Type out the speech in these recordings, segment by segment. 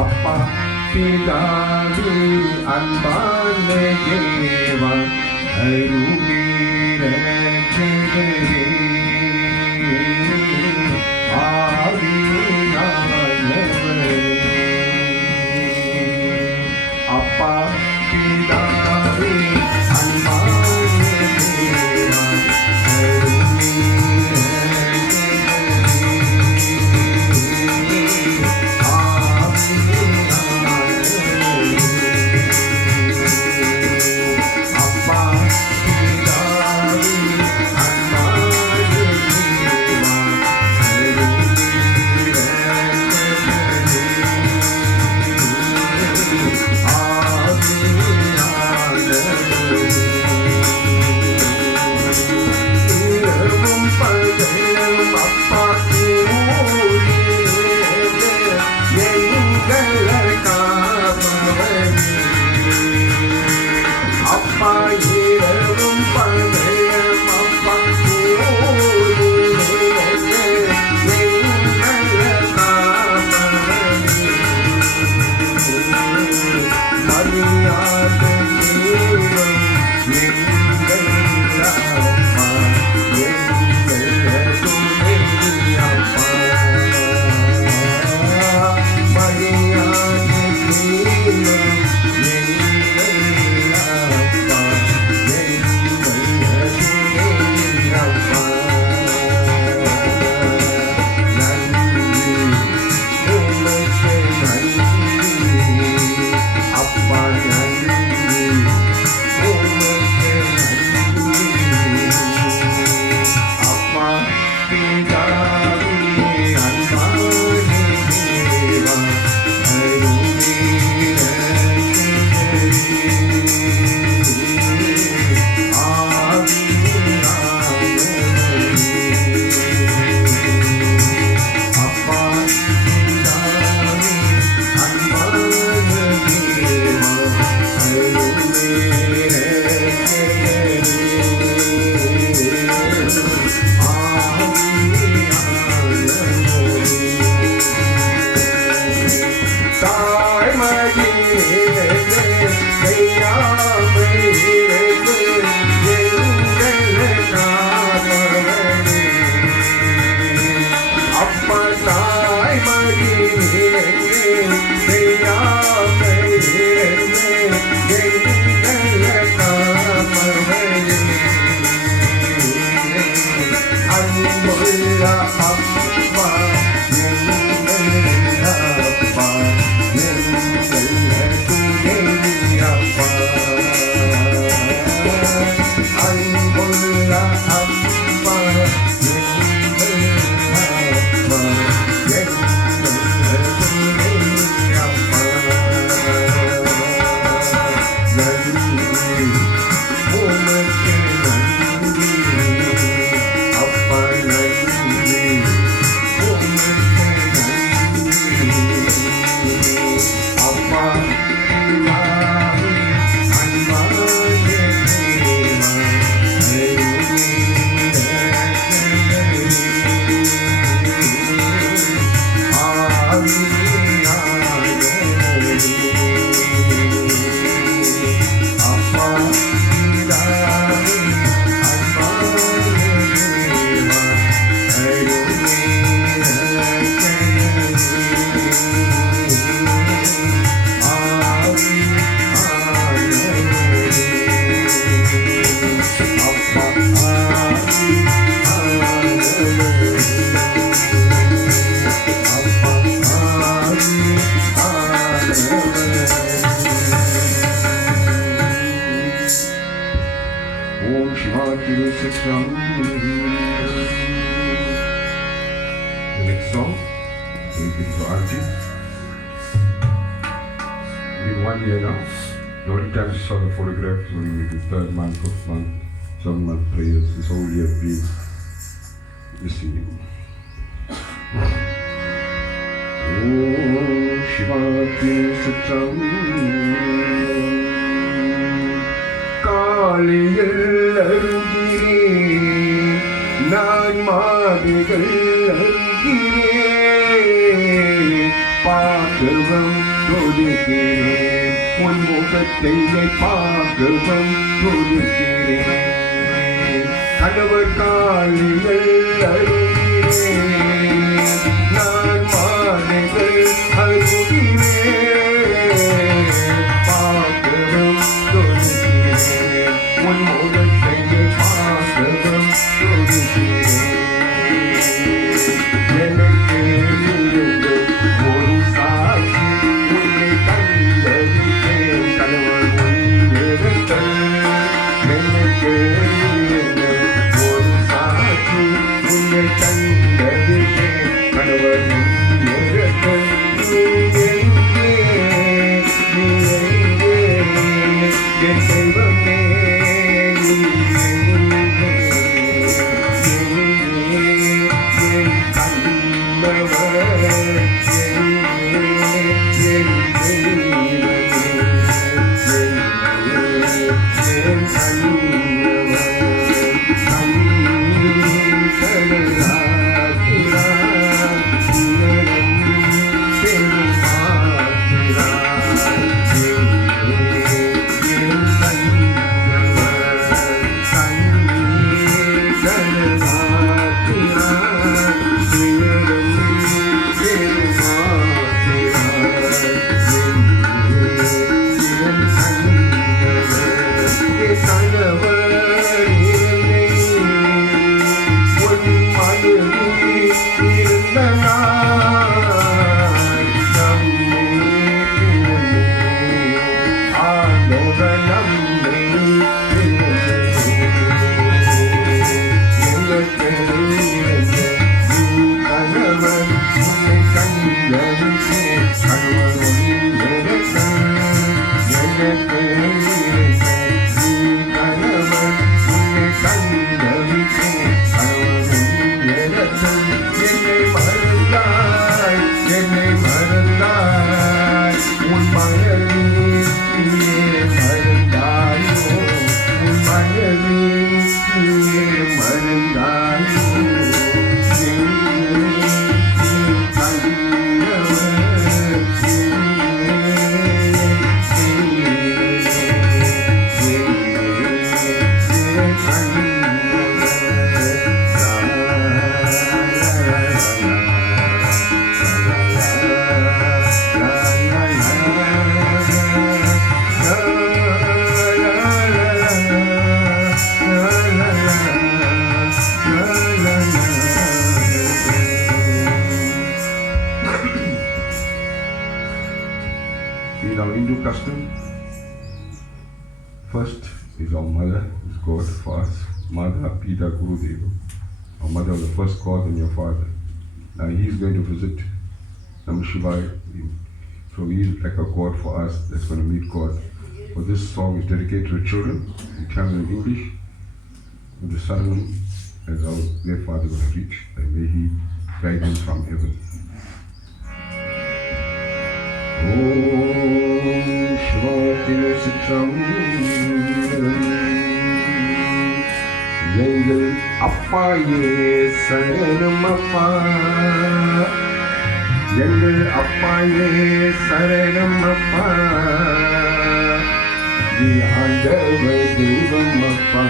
அப்பா பிதாவே அன்பான தேவா அருளீர சென்றே ஆவியானவரே அப்பா பிதாவே அன்பான தேவா அருளீர சென்றே The next song, dedicated to Auntie. In 1 year now, the only time she saw the photograph was in the 3rd month, 4th month, 7th month prayers. This whole year been missing. Oh, Shiva Satam காலையில் அருகிறேன் நான் மாடுகள் அருகிறேன் பார்க்கவும் தொடுகிறேன் உன் முகத்தை பார்க்கவும் தொடுகிறேன் கணவர் காலையில் அருகிறேன் நான் மாடுகள் அருகிறேன் பார்க்கவும் தொடுகிறேன் உன் முகத்தை பார்க்கவும் தொடுகிறேன் எனக்கு இருந்து ஒரு சாட்சி உன்னை கண்டறிந்தேன் கணவன் உன்னிடத்தில் எனக்கு இருந்து ஒரு சாட்சி உன்னை கண்டறிந்தேன் கணவன் உன்னிடத்தில் நீ எங்கே என் தெய்வமே நீ எங்கே என் கண்டவர் என் தெய்வமே என் கண்டவர் In our Hindu custom, first is our mother, is God for us. Mother, Pita, Guru Deva. Our mother was the first God and your father. Now he is going to visit Namah Shivaya. So he is like a God for us that's going to meet God. So this song is dedicated to the children in Tamil and English. With the son as their father will preach, and may he guide them from heaven. Om Shivati Sitram எங்கள் அப்பாயே சரணம் அப்பா எங்கள் அப்பாயே சரணம் அப்பா நீ ஆண்டவர் தெய்வம் அப்பா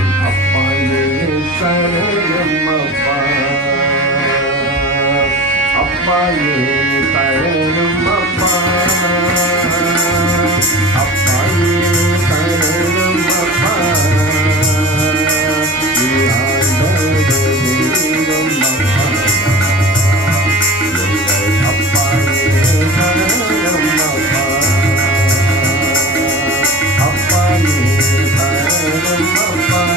என் அப்பாயே சரணம் அப்பா அப்பாயே சரணம் அப்பா அப்பாயே சரணம் அப்பா நீ ஆண்டவர் தெய்வம் அப்பா எங்கள் அப்பாயே சரணம் அப்பா அப்பாயே சரணம் அப்பா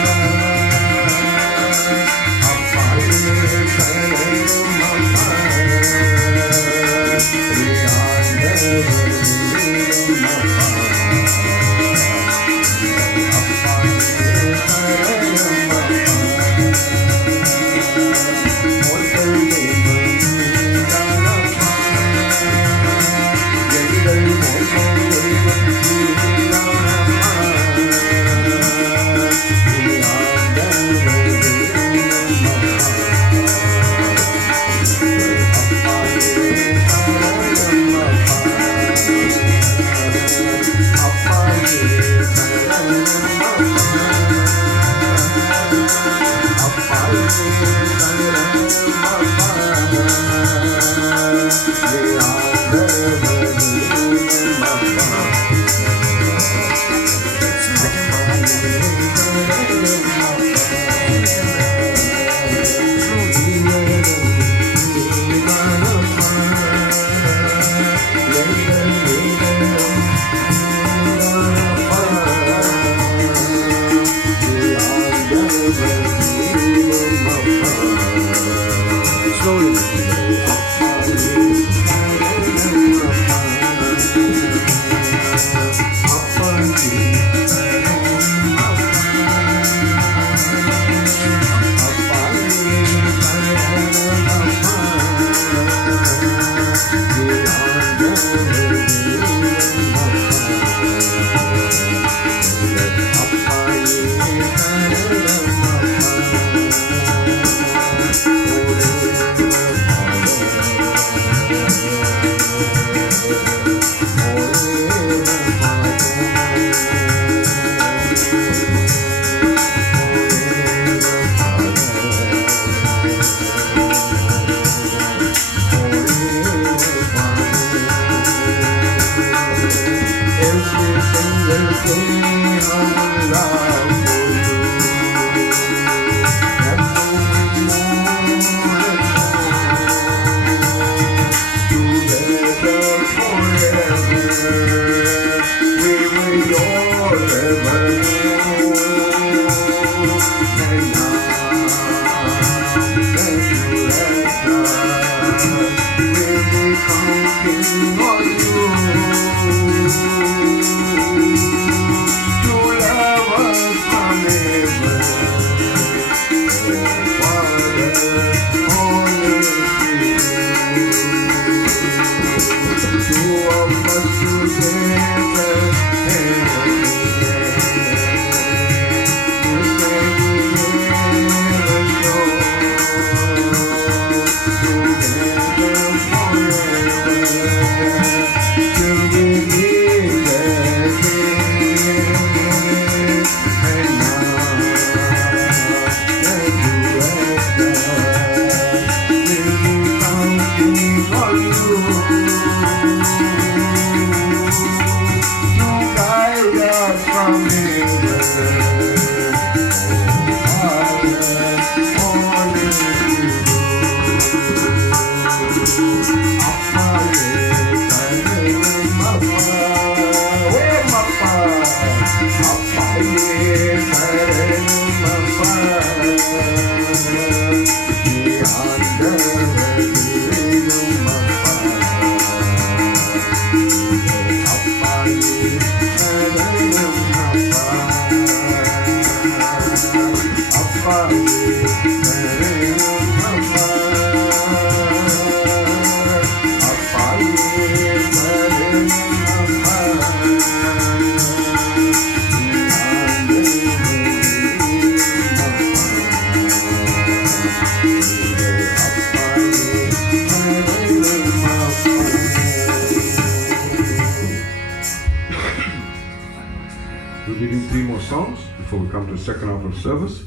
Second half of service.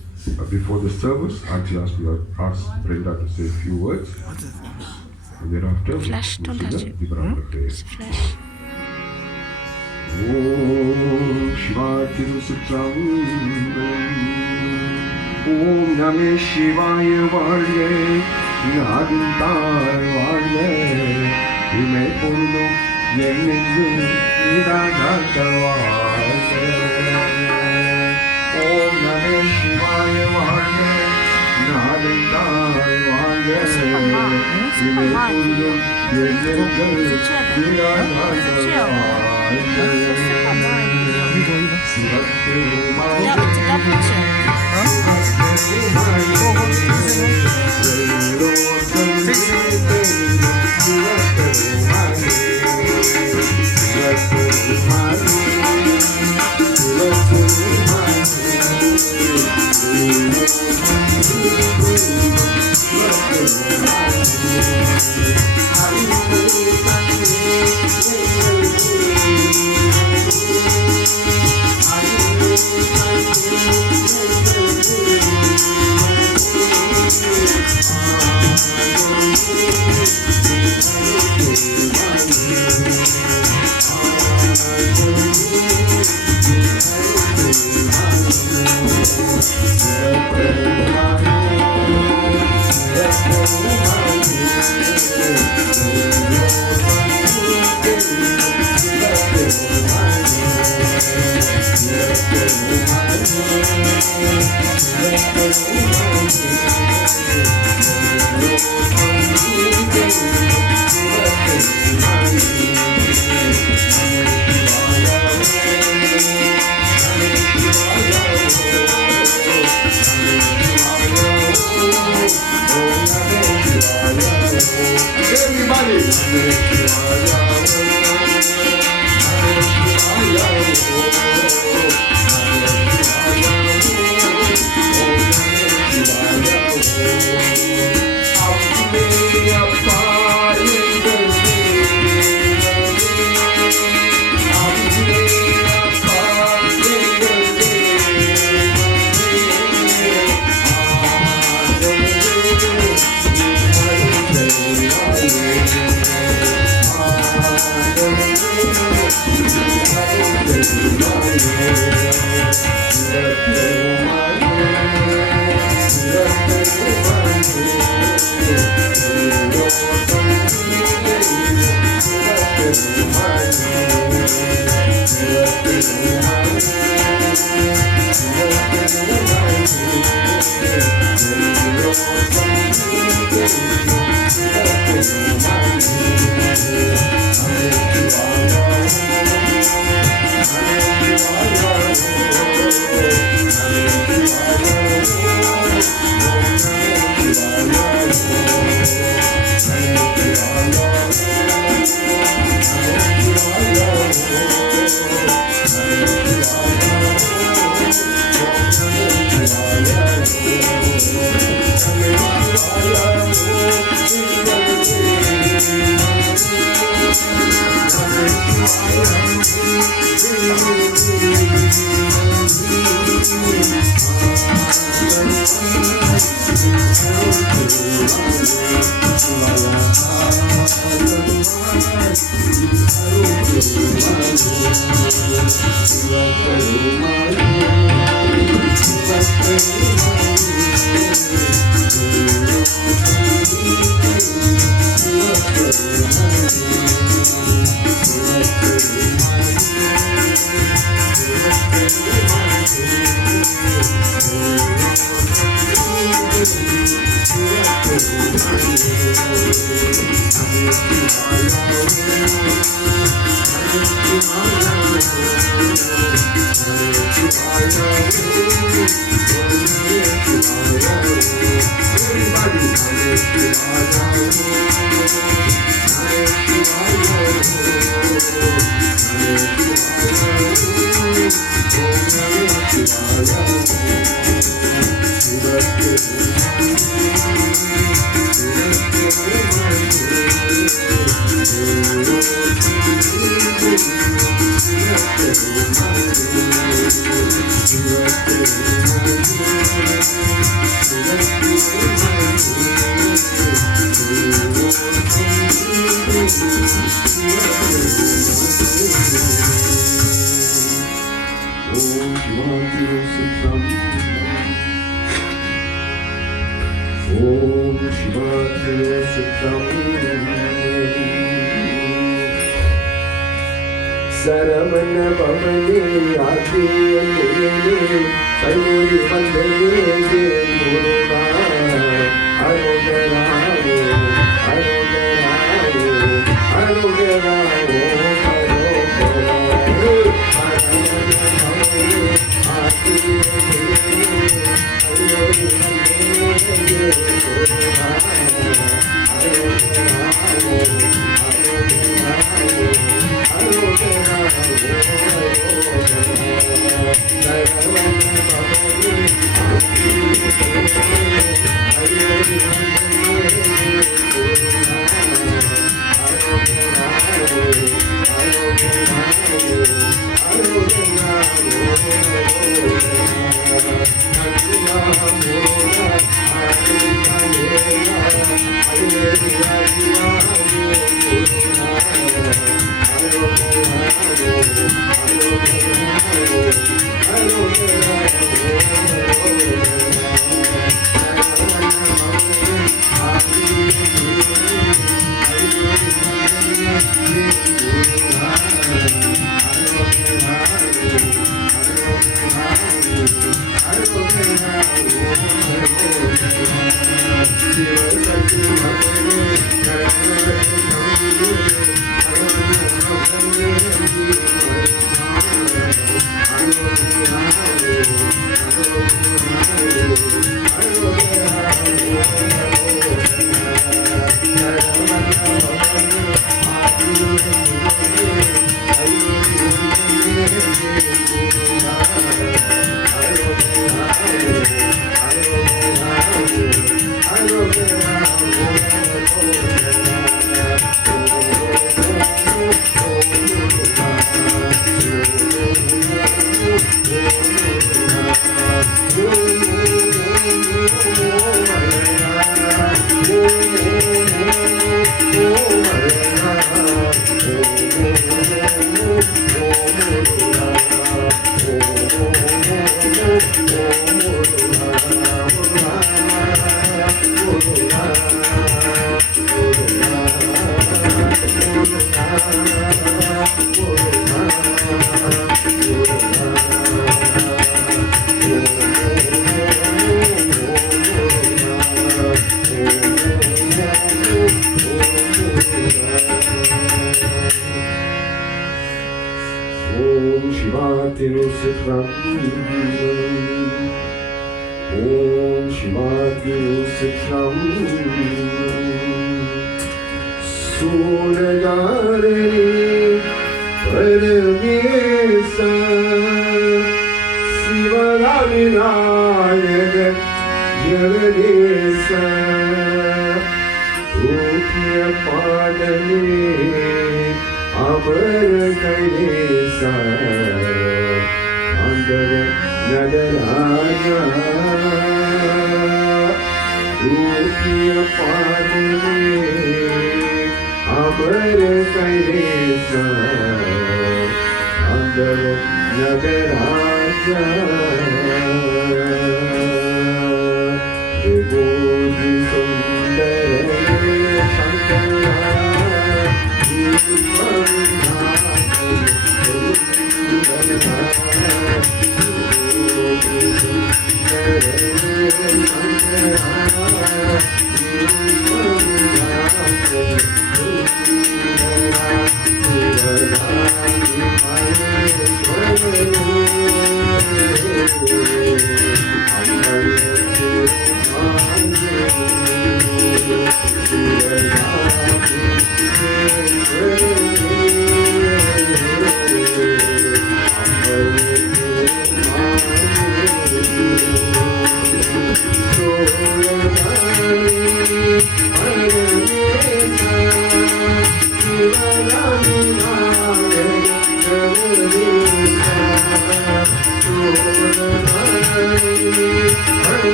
Before the service, Auntie asked Brenda to say a few words. And thereafter, Flash, don't touch it. It's flash. Om Shiva Tirusutram. Om Namah Shivaya Varge. Nadintai Varge. Ime Purdu Yenendu Nidagata Varge. Om Namah Shivaya Varge, Nadindai Varge, Ime Purdu Yenendu Nidagata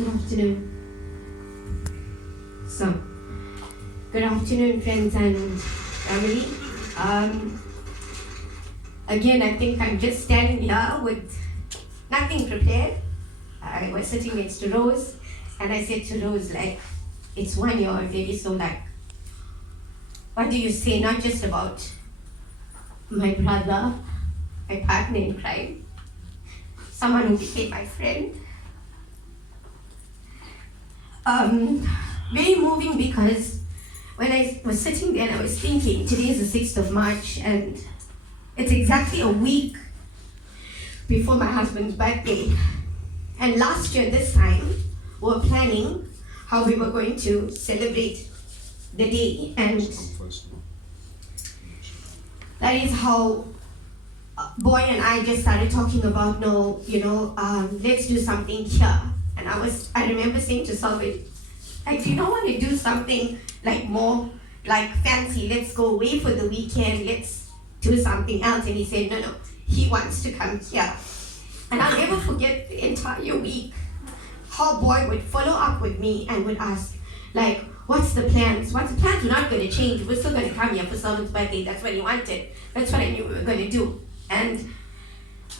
Good afternoon. So, good afternoon, friends and family. Again, I think I'm just standing here with nothing prepared. I was sitting next to Rose, and I said to Rose, like, it's 1 year already, so like, what do you say, not just about my brother, my partner in crime, someone who became my friend. Very moving because when I was sitting there and I was thinking, today is the 6th of March and it's exactly a week before my husband's birthday. And last year, this time, we were planning how we were going to celebrate the day, and that is how Boy and I just started talking about, let's do something here. And I remember saying to Salvador, like, do you not want to do something like more like fancy? Let's go away for the weekend, let's do something else. And he said, no, he wants to come here. And I'll never forget the entire week how Boy would follow up with me and would ask, like, what's the plans? What's the plans? We're not going to change. We're still going to come here for Salvador's birthday. That's what he wanted. That's what I knew we were going to do. And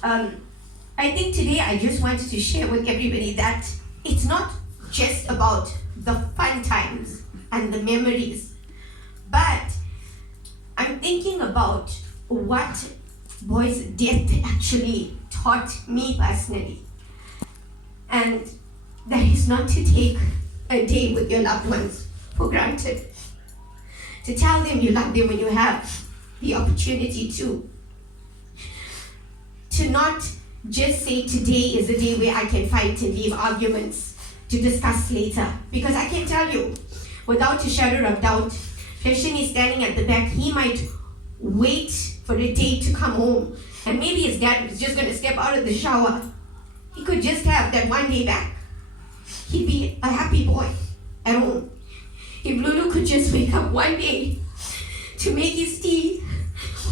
I think today I just wanted to share with everybody that it's not just about the fun times and the memories, but I'm thinking about what Boy's death actually taught me personally. And that is not to take a day with your loved ones for granted. To tell them you love them when you have the opportunity to. To not just say today is a day where I can fight and leave arguments to discuss later. Because I can tell you, without a shadow of doubt, Fashion is standing at the back. He might wait for a day to come home. And maybe his dad was just going to step out of the shower. He could just have that one day back. He'd be a happy boy at home. If Lulu could just wake up one day to make his tea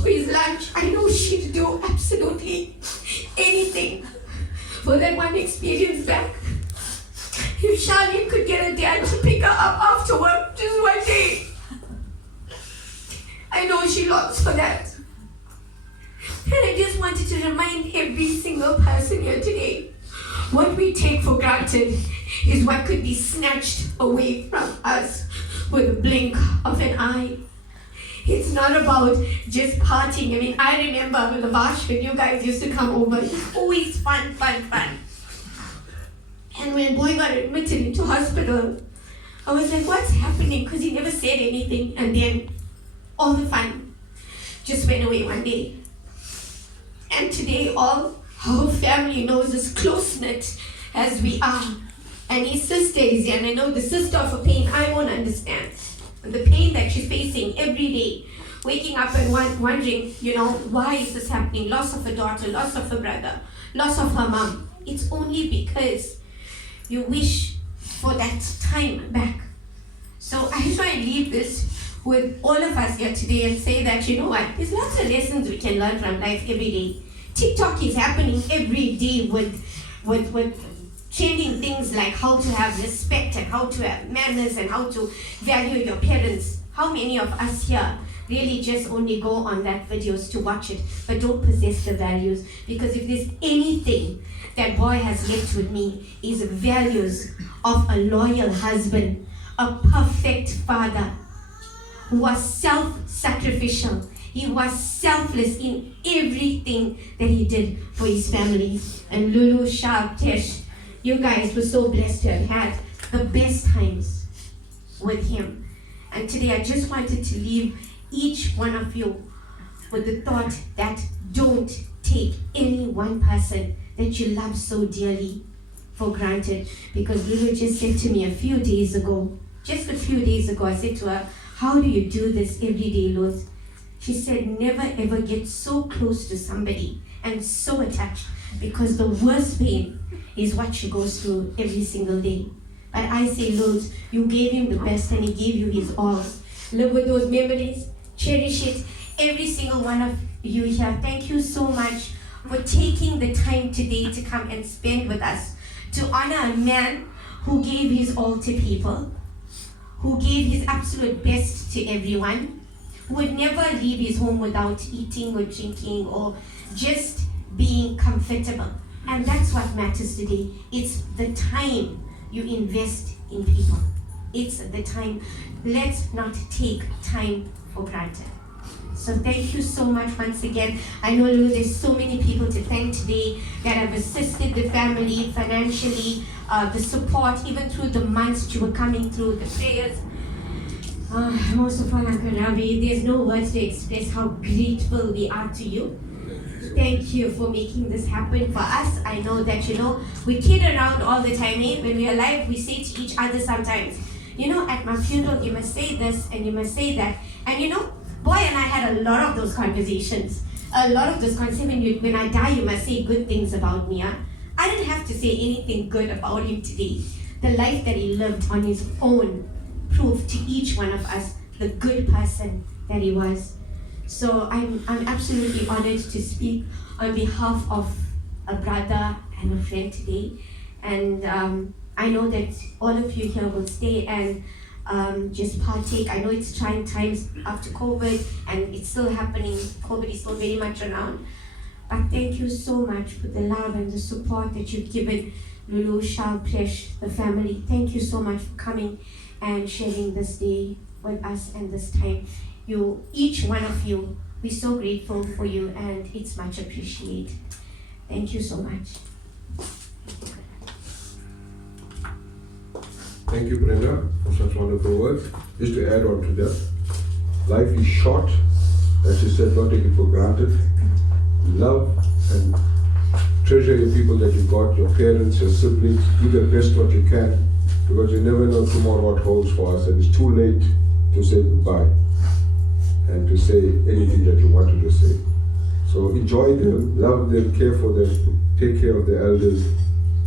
or his lunch, I know she'd do absolutely anything for that one experience back. If Charlene could get a dad to pick her up after work just one day, I know she longs for that. And I just wanted to remind every single person here today, what we take for granted is what could be snatched away from us with a blink of an eye. It's not about just partying. I mean, I remember with the Vash when you guys used to come over, it was always fun. And when Boy got admitted into hospital, I was like, what's happening? Because he never said anything. And then all the fun just went away one day. And today, all our family knows as close-knit as we are. And his sister is here, and I know the sister of a pain I won't understand. The pain that she's facing every day, waking up and wondering, why is this happening? Loss of a daughter, loss of a brother, loss of her mom. It's only because you wish for that time back. So I try and leave this with all of us here today and say that, there's lots of lessons we can learn from life every day. TikTok is happening every day with trending things like how to have respect and how to have manners and how to value your parents. How many of us here really just only go on that videos to watch it, but don't possess the values? Because if there's anything that Boy has left with me, is values of a loyal husband, a perfect father, who was self-sacrificial. He was selfless in everything that he did for his family. And Lulu, Shab, Tesh, you guys were so blessed to have had the best times with him. And today I just wanted to leave each one of you with the thought that don't take any one person that you love so dearly for granted. Because Lulu just said to me a few days ago, I said to her, how do you do this every day, Lord? She said, never ever get so close to somebody and so attached, because the worst pain is what she goes through every single day. But I say, Lord, you gave him the best and he gave you his all. Live with those memories, cherish it. Every single one of you here, thank you so much for taking the time today to come and spend with us, to honor a man who gave his all to people, who gave his absolute best to everyone, who would never leave his home without eating or drinking or just being comfortable. And that's what matters today. It's the time you invest in people. It's the time. Let's not take time for granted. So thank you so much once again. I know there's so many people to thank today that have assisted the family financially, the support, even through the months that you were coming through, the prayers. Most of all, Uncle Ravi, there's no words to express how grateful we are to you. Thank you for making this happen for us. I know that, we kid around all the time. When we're alive, we say to each other sometimes, at my funeral, you must say this and you must say that. And Boy and I had a lot of those conversations. When I die, you must say good things about me. I didn't have to say anything good about him today. The life that he lived on his own proved to each one of us the good person that he was. So I'm absolutely honored to speak on behalf of a brother and a friend today. And I know that all of you here will stay and just partake. I know it's trying times after COVID and it's still happening. COVID is still very much around. But thank you so much for the love and the support that you've given Lulu, Shal, Presh, the family. Thank you so much for coming and sharing this day with us and this time. Each one of you, we're so grateful for you and it's much appreciated. Thank you so much. Thank you, Brenda, for such wonderful words. Just to add on to that, life is short. As you said, don't take it for granted. Love and treasure your people that you got, your parents, your siblings. Do the best what you can, because you never know tomorrow what holds for us, and it's too late to say goodbye and to say anything that you wanted to say. So enjoy them, love them, care for them, take care of the elders,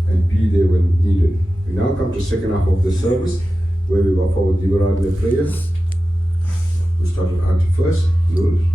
and be there when needed. We now come to the second half of the service, where we offer our Devotional prayers. We'll start with Auntie first, Lulu.